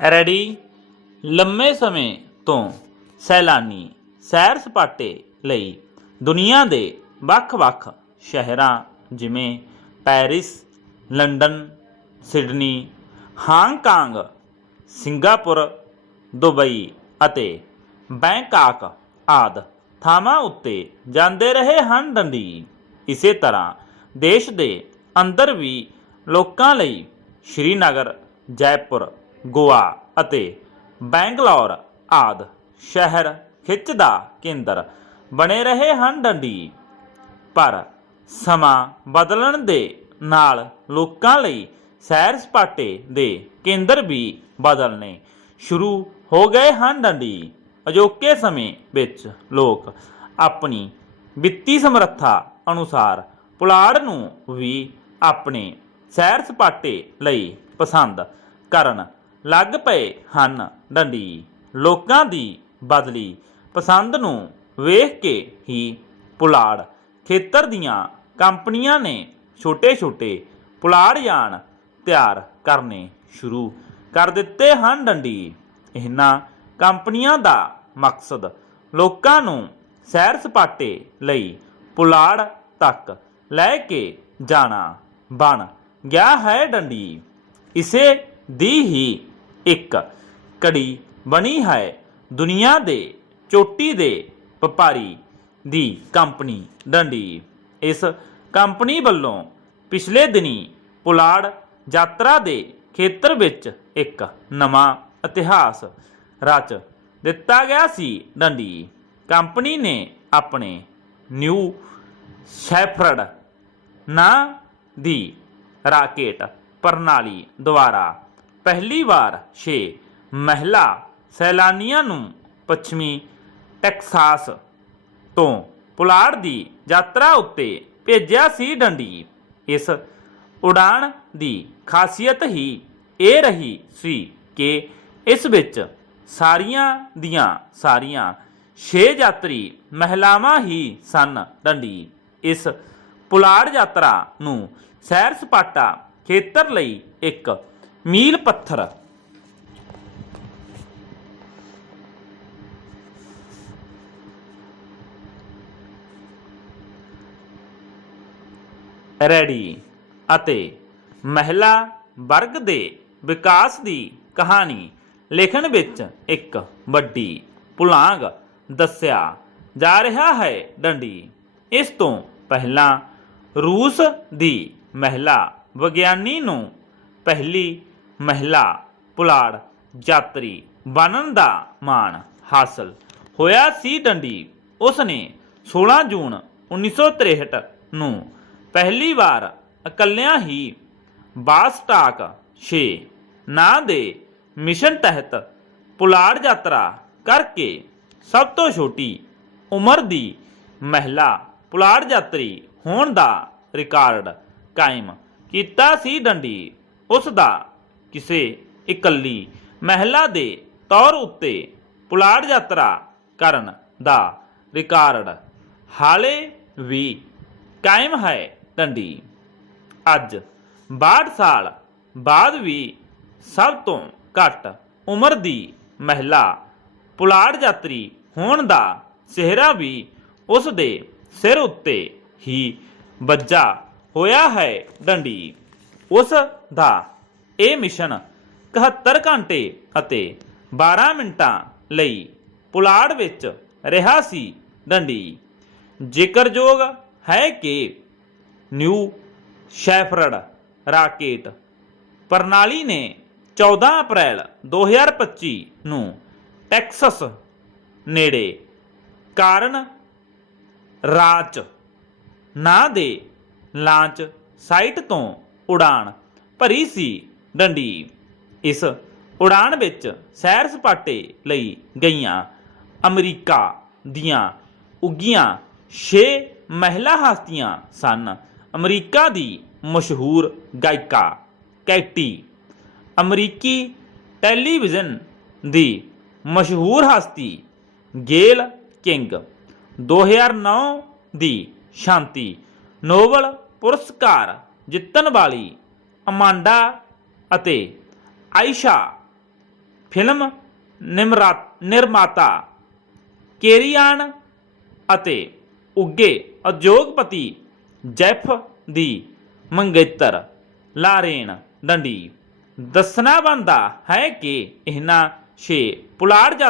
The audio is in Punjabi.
ਰੈਡੀ। ਲੰਮੇ ਸਮੇਂ ਤੋਂ ਸੈਲਾਨੀ ਸੈਰ ਸਪਾਟੇ ਲਈ ਦੁਨੀਆ ਦੇ ਵੱਖ-ਵੱਖ ਸ਼ਹਿਰਾਂ ਜਿਵੇਂ Paris, London, Sydney, Hong Kong, Singapore, Dubai ਅਤੇ ਬੈਂਕਾਕ ਆਦਿ ਥਾਵਾਂ ਉੱਤੇ ਜਾਂਦੇ ਰਹੇ ਹਨ ਡੰਡੀ ਇਸੇ ਤਰ੍ਹਾਂ ਦੇਸ਼ ਦੇ ਅੰਦਰ ਵੀ ਲੋਕਾਂ ਲਈ ਸ਼੍ਰੀਨਗਰ, ਜੈਪੁਰ ਗੋਆ ਅਤੇ ਬੈਂਗਲੌਰ ਆਦਿ ਸ਼ਹਿਰ ਖਿੱਚ ਦਾ ਕੇਂਦਰ ਬਣੇ ਰਹੇ ਹਨ ਡੰਡੀ। ਪਰ ਸਮਾਂ ਬਦਲਣ ਦੇ ਨਾਲ ਲੋਕਾਂ ਲਈ ਸੈਰ ਸਪਾਟੇ ਦੇ ਕੇਂਦਰ ਵੀ ਬਦਲਨੇ ਸ਼ੁਰੂ ਹੋ ਗਏ ਹਨ ਡੰਡੀ। ਅਜੋਕੇ ਸਮੇਂ ਵਿੱਚ ਲੋਕ ਆਪਣੀ ਵਿੱਤੀ ਸਮਰੱਥਾ ਅਨੁਸਾਰ ਪੁਲਾੜ ਨੂੰ ਵੀ ਆਪਣੇ ਸੈਰ ਸਪਾਟੇ ਲਈ ਪਸੰਦ ਕਰਨ ਲੱਗ ਪਏ ਹਨ ਡੰਡੀ। ਲੋਕਾਂ ਦੀ ਬਦਲੀ ਪਸੰਦ ਨੂੰ ਵੇਖ ਕੇ ਹੀ ਪੁਲਾੜ ਖੇਤਰ ਦੀਆਂ ਕੰਪਨੀਆਂ ਨੇ ਛੋਟੇ-ਛੋਟੇ ਪੁਲਾੜ ਯਾਨ ਤਿਆਰ ਕਰਨੇ ਸ਼ੁਰੂ ਕਰ ਦਿੱਤੇ ਹਨ ਡੰਡੀ। ਇਹਨਾਂ ਕੰਪਨੀਆਂ ਦਾ ਮਕਸਦ ਲੋਕਾਂ ਨੂੰ ਸੈਰ ਸਪਾਟੇ ਲਈ ਪੁਲਾੜ ਤੱਕ ਲੈ ਕੇ ਜਾਣਾ ਬਣ ਗਿਆ ਹੈ ਡੰਡੀ। ਇਸੇ ਦੀ ਹੀ ਇੱਕ ਕੜੀ ਬਣੀ ਹੈ ਦੁਨੀਆ ਦੇ ਚੋਟੀ ਦੇ ਵਪਾਰੀ ਦੀ ਕੰਪਨੀ ਡੰਡੀ। ਇਸ ਕੰਪਨੀ ਵੱਲੋਂ ਪਿਛਲੇ ਦਿਨੀ ਪੁਲਾੜ ਯਾਤਰਾ ਦੇ ਖੇਤਰ ਵਿੱਚ ਇੱਕ ਨਵਾਂ ਇਤਿਹਾਸ ਰਚ ਦਿੱਤਾ ਗਿਆ ਸੀ ਡੰਡੀ। ਕੰਪਨੀ ਨੇ ਆਪਣੇ ਨਿਊ ਸੈਫਰਡ ਨਾਂ ਦੀ ਰਾਕੇਟ ਪ੍ਰਣਾਲੀ ਦੁਆਰਾ ਪਹਿਲੀ ਵਾਰ 6 ਮਹਿਲਾ ਸੈਲਾਨੀਆਂ ਨੂੰ ਪੱਛਮੀ ਟੈਕਸਾਸ ਤੋਂ ਪੁਲਾੜ ਦੀ ਯਾਤਰਾ ਉੱਤੇ ਭੇਜਿਆ ਸੀ ਡੰਡੀ। ਇਸ ਉਡਾਣ ਦੀ ਖਾਸੀਅਤ ਹੀ ਇਹ ਰਹੀ ਸੀ ਕਿ ਇਸ ਵਿੱਚ ਸਾਰੀਆਂ ਦੀਆਂ ਸਾਰੀਆਂ 6 ਯਾਤਰੀ ਮਹਿਲਾਵਾਂ ਹੀ ਸਨ ਡੰਡੀ। ਇਸ ਪੁਲਾੜ ਯਾਤਰਾ ਨੂੰ ਸੈਰ ਸਪਾਟਾ ਖੇਤਰ ਲਈ ਇੱਕ ਮੀਲ ਪੱਥਰ। ਰੈਡੀ ਅਤੇ ਮਹਿਲਾ ਵਰਗ ਦੇ ਵਿਕਾਸ ਦੀ ਕਹਾਣੀ ਲਿਖਣ ਵਿੱਚ ਇੱਕ ਵੱਡੀ ਪੁਲਾਂਗ ਦੱਸਿਆ ਜਾ ਰਿਹਾ ਹੈ ਡੰਡੀ। ਇਸ ਤੋਂ ਪਹਿਲਾਂ ਰੂਸ ਦੀ ਮਹਿਲਾ ਵਿਗਿਆਨੀ ਨੂੰ ਪਹਿਲੀ ਮਹਿਲਾ, ਪੁਲਾੜ, ਯਾਤਰੀ ਬਣਨ ਦਾ ਮਾਣ ਹਾਸਲ ਹੋਇਆ ਸੀ ਡੰਡੀ। ਉਸ ਨੇ 16 ਜੂਨ 1963 ਨੂੰ ਪਹਿਲੀ ਵਾਰ ਇਕੱਲਿਆਂ ਹੀ ਬਾਸਟਾਕ 6 ਨਾਂ ਦੇ ਮਿਸ਼ਨ ਤਹਿਤ ਪੁਲਾੜ ਯਾਤਰਾ ਕਰਕੇ ਸਭ ਤੋਂ ਛੋਟੀ ਉਮਰ ਦੀ ਮਹਿਲਾ, ਪੁਲਾੜ ਯਾਤਰੀ ਹੋਣ ਦਾ ਰਿਕਾਰਡ ਕਾਇਮ ਕੀਤਾ ਸੀ ਡੰਡੀ। ਉਸ ਦਾ ਕਿਸੇ ਇਕੱਲੀ ਮਹਿਲਾ ਦੇ ਤੌਰ ਉੱਤੇ ਪੁਲਾੜ ਯਾਤਰਾ ਕਰਨ ਦਾ ਰਿਕਾਰਡ ਹਾਲੇ ਵੀ ਕਾਇਮ ਹੈ ਡੰਡੀ। ਅੱਜ 62 ਸਾਲ ਬਾਅਦ ਵੀ ਸਭ ਤੋਂ ਘੱਟ ਉਮਰ ਦੀ ਮਹਿਲਾ ਪੁਲਾੜ ਯਾਤਰੀ ਹੋਣ ਦਾ ਸਿਹਰਾ ਵੀ ਉਸ ਦੇ ਸਿਰ ਉੱਤੇ ਹੀ ਵੱਜਾ ਹੋਇਆ ਹੈ ਡੰਡੀ। ਉਸ ਦਾ ਇਹ ਮਿਸ਼ਨ 71 ਘੰਟੇ ਅਤੇ 12 ਮਿੰਟਾਂ ਲਈ ਪੁਲਾੜ ਵਿੱਚ ਰਿਹਾ ਸੀ ਡੰਡੀ। ਜ਼ਿਕਰਯੋਗ ਹੈ ਕਿ ਨਿਊ ਸ਼ੈਫਰਡ ਰਾਕੇਟ ਪ੍ਰਣਾਲੀ ਨੇ 14 ਅਪ੍ਰੈਲ 2025 ਨੂੰ ਟੈਕਸਸ ਨੇੜੇ ਕਾਰਨ ਰਾਚ ਨਾਂ ਦੇ ਲਾਂਚ ਸਾਈਟ ਤੋਂ ਉਡਾਣ ਭਰੀ ਸੀ। ਡੰਡੀ ਇਸ ਉਡਾਣ ਵਿੱਚ ਸੈਰ ਸਪਾਟੇ ਲਈ ਗਈਆਂ ਅਮਰੀਕਾ ਦੀਆਂ ਉੱਗੀਆਂ 6 ਮਹਿਲਾ ਹਸਤੀਆਂ ਸਨ। ਅਮਰੀਕਾ ਦੀ ਮਸ਼ਹੂਰ ਗਾਇਕਾ ਕੈਟੀ, ਅਮਰੀਕੀ ਟੈਲੀਵਿਜ਼ਨ ਦੀ ਮਸ਼ਹੂਰ ਹਸਤੀ ਗੇਲ ਕਿੰਗ 2009 ਦੀ ਸ਼ਾਂਤੀ ਨੋਬਲ ਪੁਰਸਕਾਰ ਜਿੱਤਣ ਵਾਲੀ ਅਮਾਂਡਾ ਅਤੇ ਆਇਸ਼ਾ, ਫਿਲਮ ਨਿਰਮਾਤਾ, ਕੇਰੀਆਨ ਅਤੇ ਉੱਗੇ ਉਦਯੋਗਪਤੀ ਜੈਫ ਦੀ ਮੰਗੇਤਰ, ਲਾਰੇਨ ਡੰਡੀ ਦੱਸਣਾ ਬਣਦਾ ਹੈ ਕਿ ਇਹਨਾਂ ਛੇ ਪੁਲਾੜ ਜਾ